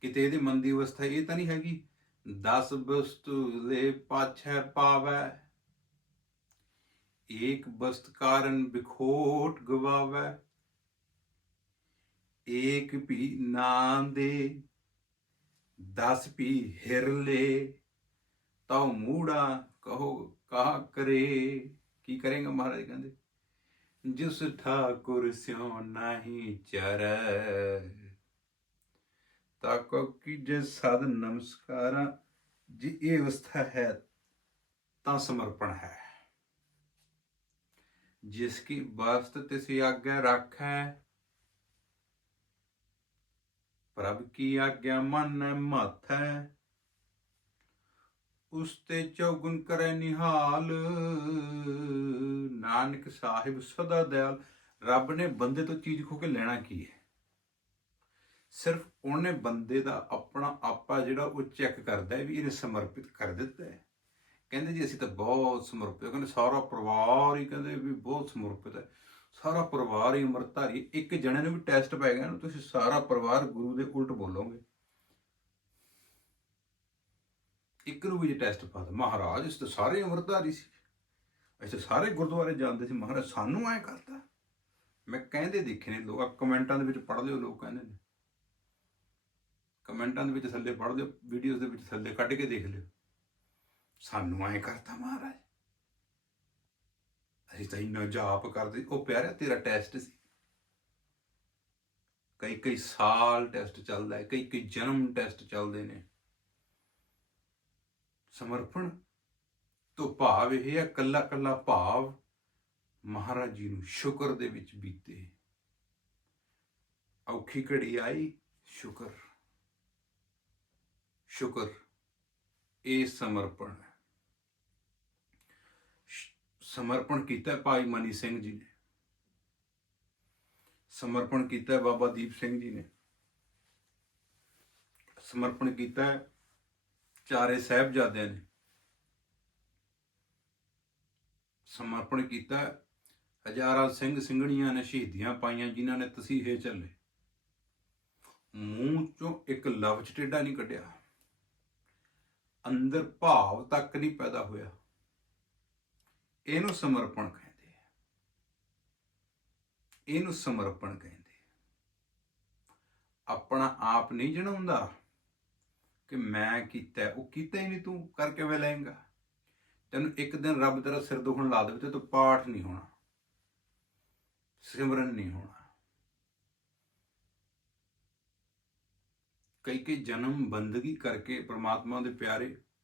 ਕਿਤੇ ਇਹਦੀ ਮਨ ਦੀ ਅਵਸਥਾ ਇਹ ਤਾਂ ਨਹੀਂ ਹੈਗੀ? ਦਸ ਵਸਤੂ ਦੇ ਪਾਛੈ ਪਾਵੈ, ਏਕ ਵਸਤ ਕਾਰਨ ਬਿਖੋਟ ਗਵਾਵੈ, ਏਕ ਵੀ ਨਾ ਦੇ, ਦਸ ਵੀ ਹਿਰ ਲੇ, ਤਉ ਮੂੜਾ ਕਹੋ ਕਹਾ ਕਰੇ। ਕੀ ਕਰੇਗਾ ਮਹਾਰਾਜ ਕਹਿੰਦੇ? ਜਿਸ ਠਾਕੁਰ ਸਿਉ ਨਹੀਂ ਚਰੈ ਤਾਕੋ ਕੀ ਜੇ ਸਦ ਨਮਸਕਾਰਾਂ ਜੀ ਇਹ ਅਵਸਥਾ ਹੈ, ਤਾਂ ਸਮਰਪਣ ਹੈ। ਜਿਸ ਕੀ ਵਸਤ ਤਿਸ ਆਗੇ ਰੱਖੈ, ਪ੍ਰਭ ਕੀ ਆਗਿਆ ਮਨ, ਮਾਥੈ, ਉਸ ਤੇ ਚੌਗੁਣ ਕਰੇ ਨਿਹਾਲ। ਨਾਨਕ ਸਾਹਿਬ ਸਦਾ ਦਿਆਲ ਰੱਬ ਨੇ ਬੰਦੇ ਤੋਂ ਚੀਜ਼ ਖੋ ਕੇ ਲੈਣਾ ਕੀ ਹੈ? ਸਿਰਫ ਉਹਨੇ ਬੰਦੇ ਦਾ ਆਪਣਾ ਆਪਾ ਜਿਹੜਾ ਉਹ ਚੈੱਕ ਕਰਦਾ ਹੈ ਵੀ ਇਹਨੇ ਸਮਰਪਿਤ ਕਰ ਦਿੱਤਾ ਹੈ। ਕਹਿੰਦੇ ਜੀ ਅਸੀਂ ਤਾਂ ਬਹੁਤ ਸਮਰਪਿਤ ਕਹਿੰਦੇ ਸਾਰਾ ਪਰਿਵਾਰ ਹੀ ਕਹਿੰਦੇ ਵੀ ਬਹੁਤ ਸਮਰਪਿਤ ਹੈ। ਸਾਰਾ ਪਰਿਵਾਰ ਹੀ ਅੰਮ੍ਰਿਤਧਾਰੀ ਇੱਕ ਜਣੇ ਨੂੰ ਵੀ ਟੈਸਟ ਪੈ ਗਿਆ ਨਾ, ਤੁਸੀਂ ਸਾਰਾ ਪਰਿਵਾਰ ਗੁਰੂ ਦੇ ਉਲਟ ਬੋਲੋਗੇ। ਇੱਕ ਨੂੰ ਵੀ ਜੇ ਟੈਸਟ ਪਾ ਦ ਮਹਾਰਾਜ ਇਸ ਤਾਂ ਸਾਰੇ ਅੰਮ੍ਰਿਤਧਾਰੀ ਸੀ। ਅਸੀਂ ਤਾਂ ਸਾਰੇ ਗੁਰਦੁਆਰੇ ਜਾਂਦੇ ਸੀ। ਮਹਾਰਾਜ ਸਾਨੂੰ ਐ ਕਰਦਾ ਮੈਂ ਕਹਿੰਦੇ ਦੇਖੇ ਨੇ ਲੋਕ ਕਮੈਂਟਾਂ ਦੇ ਵਿੱਚ ਪੜ੍ਹ ਲਿਓ ਲੋਕ ਕਹਿੰਦੇ ਨੇ। ਕਮੈਂਟਾਂ ਦੇ ਵਿੱਚ ਥੱਲੇ ਪੜ੍ਹ ਲਿਓ ਵੀਡੀਓਜ਼ ਦੇ ਵਿੱਚ ਥੱਲੇ ਕੱਢ ਕੇ ਦੇਖ ਲਿਓ। ਸਾਨੂੰ ਐ ਕਰਤਾ ਮਹਾਰਾਜ। ਅਸੀਂ ਤਾਂ ਇੰਨਾ ਜਾਪ ਕਰਦੇ ਉਹ ਪਿਆਰਿਆ, ਤੇਰਾ ਟੈਸਟ ਸੀ। ਕਈ ਕਈ ਸਾਲ ਟੈਸਟ ਚੱਲਦਾ ਹੈ, ਕਈ ਕਈ ਜਨਮ ਟੈਸਟ ਚੱਲਦੇ ਨੇ। ਸਮਰਪਣ ਤੋਂ ਭਾਵ ਇਹ ਹੈ ਕੱਲਾ ਕੱਲਾ ਭਾਵ ਮਹਾਰਾਜ ਜੀ ਨੂੰ ਸ਼ੁਕਰ ਦੇ ਵਿੱਚ ਬੀਤੇ। ਔਖੀ ਘੜੀ ਆਈ, ਸ਼ੁਕਰ। ਸ਼ੁਕਰ, ਇਹ ਸਮਰਪਣ ਹੈ। ਸਮਰਪਣ ਕੀਤਾ ਭਾਈ ਮਨੀ ਸਿੰਘ ਜੀ ਨੇ। ਸਮਰਪਣ ਕੀਤਾ ਬਾਬਾ ਦੀਪ ਸਿੰਘ ਜੀ ਨੇ। ਸਮਰਪਣ ਕੀਤਾ ਚਾਰੇ ਸਾਹਿਬਜ਼ਾਦਿਆਂ ਨੇ। ਸਮਰਪਣ ਕੀਤਾ ਹਜ਼ਾਰਾਂ ਸਿੰਘ ਸਿੰਘਣੀਆਂ ਨੇ ਸ਼ਹੀਦੀਆਂ ਪਾਈਆਂ ਜਿਨ੍ਹਾਂ ਨੇ ਤਸੀਹੇ ਚੱਲੇ ਮੂੰਹ ਚੋਂ ਇੱਕ ਲਫ਼ਜ਼ ਟੇਢਾ ਨਹੀਂ ਕੱਢਿਆ। ਅੰਦਰ ਭਾਵ ਤੱਕ ਨਹੀਂ ਪੈਦਾ ਹੋਇਆ। ਇਹਨੂੰ ਸਮਰਪਣ ਕਹਿੰਦੇ ਆ। ਇਹਨੂੰ ਸਮਰਪਣ ਕਹਿੰਦੇ ਆਪਣਾ ਆਪ ਨਹੀਂ ਜਣਾਉਂਦਾ ਕਿ ਮੈਂ ਕੀਤਾ, ਉਹ ਕੀਤਾ ਹੀ ਨਹੀਂ ਤੂੰ, ਕਰਕੇ ਕਿਵੇਂ ਲਏਗਾ। ਤੈਨੂੰ ਇੱਕ ਦਿਨ ਰੱਬ ਤੇਰਾ ਸਿਰ ਦੁਖਣ ਲਾ ਦੇਵੇ ਤੇ ਤੂੰ ਪਾਠ ਨਹੀਂ ਹੋਣਾ, ਸਿਮਰਨ ਨਹੀਂ ਹੋਣਾ। ਕਈ ਕਈ ਜਨਮ ਬੰਦਗੀ ਕਰਕੇ ਪ੍ਰਮਾਤਮਾ ਦੇ ਪਿਆਰੇ